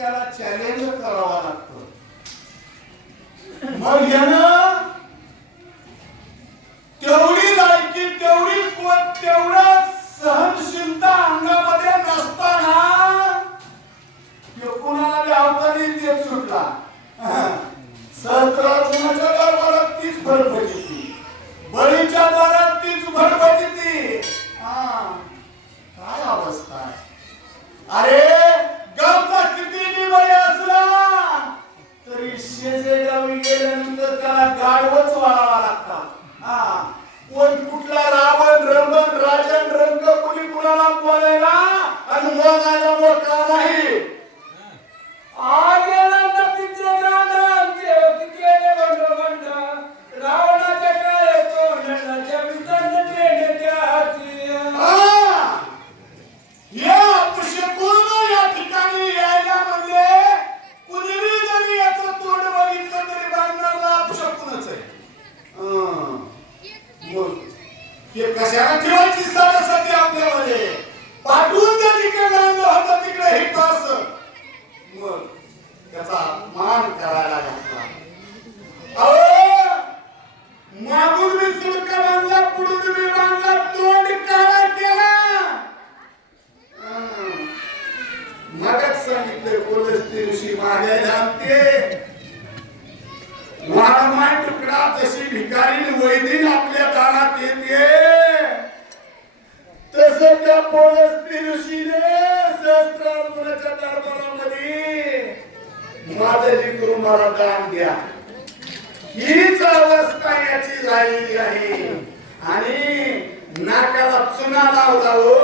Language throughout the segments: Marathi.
त्याला चॅलेंज करावा लागतो. मग यानं तेवढी लायकी तेवढी कुवत तेवढा सहनशीलता अंगामध्ये नसताना सांगितले पोलीस दिवशी मागे आणते वाळमाय तुकडा जशी भिकारी वैदिन आपल्या दारात येते. तस त्या पोलीस दिवशीने सहस्त्रार्जुनाच्या दरबारामध्ये. माझं लेकरू मला दान द्या. हीच अवस्था याची झालेली आहे. आणि नाकाला चुना लावला हो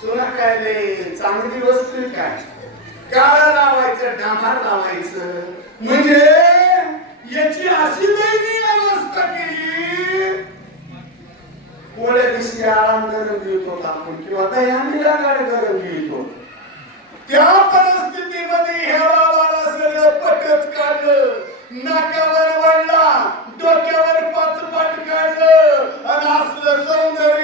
चुना काय नाही. चांगली वस्तू काय? काळ लावायचं डांभार लावायचं. म्हणजे याची अशी दैनी अवस्था केली. पोळ्या दिवशी आराम गरम घेत होता आपण? किंवा दह्यानीला गाड गरम घेतो. त्या परिस्थितीमध्ये ह्या बाबाला सगळं पटच काढलं. नाकावर वाढला डोक्यावर पाच पाट काढलं. आणि असलं सौंदर्य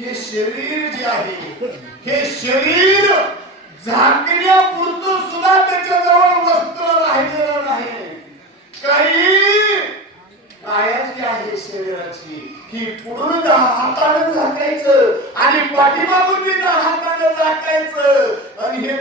हे शरीर जे आहे हे शरीर झाकण्यापुरतं सुद्धा त्याच्याजवळ वस्त्र राहिलेलं नाही. काही काया जी आहे शरीराची ही पुढून हाताने झाकायचं आणि पाठीमागून हाताने झाकायचं. आणि हे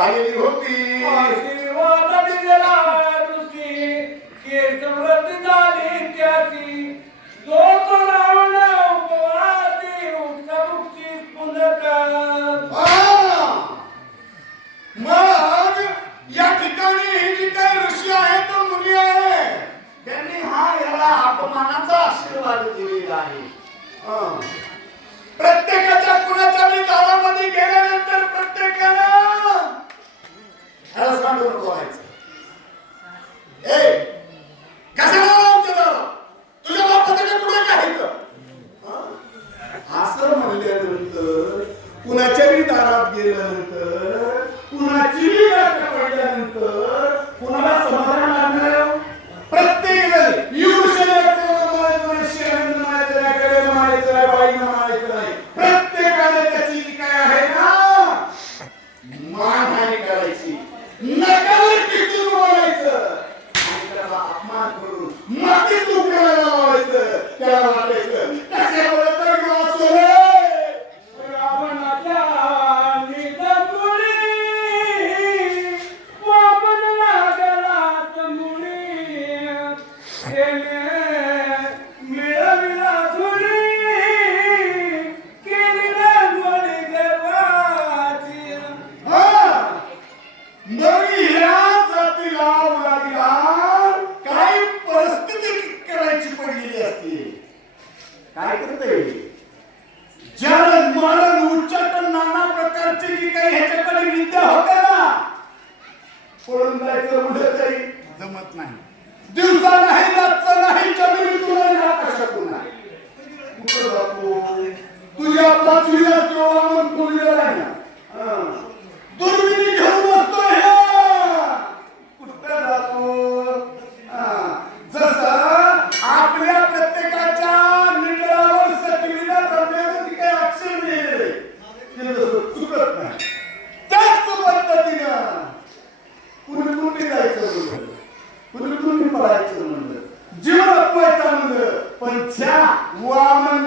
निर्माण झालेली असं म्हणल्यानंतर कुणाच्याही दारात गेल्यानंतर कुणाची पडल्यानंतर कुणाला समाधान लागणार? प्रत्येक जण येऊ प्रत्येकाला त्याची काय आहे ना? मानहानी करायची. नकावर टिकून बोलायचं. त्याचा अपमान करून त्याला वाटायचं काय करत जल मरण उच्चाटन नाना प्रकारचे जी काही ह्याच्याकडे विद्या होते ना पळून जायचं उलट काही जमत नाही. दिवसा नाही रातचं नाही चंद्र पण ज्या वामन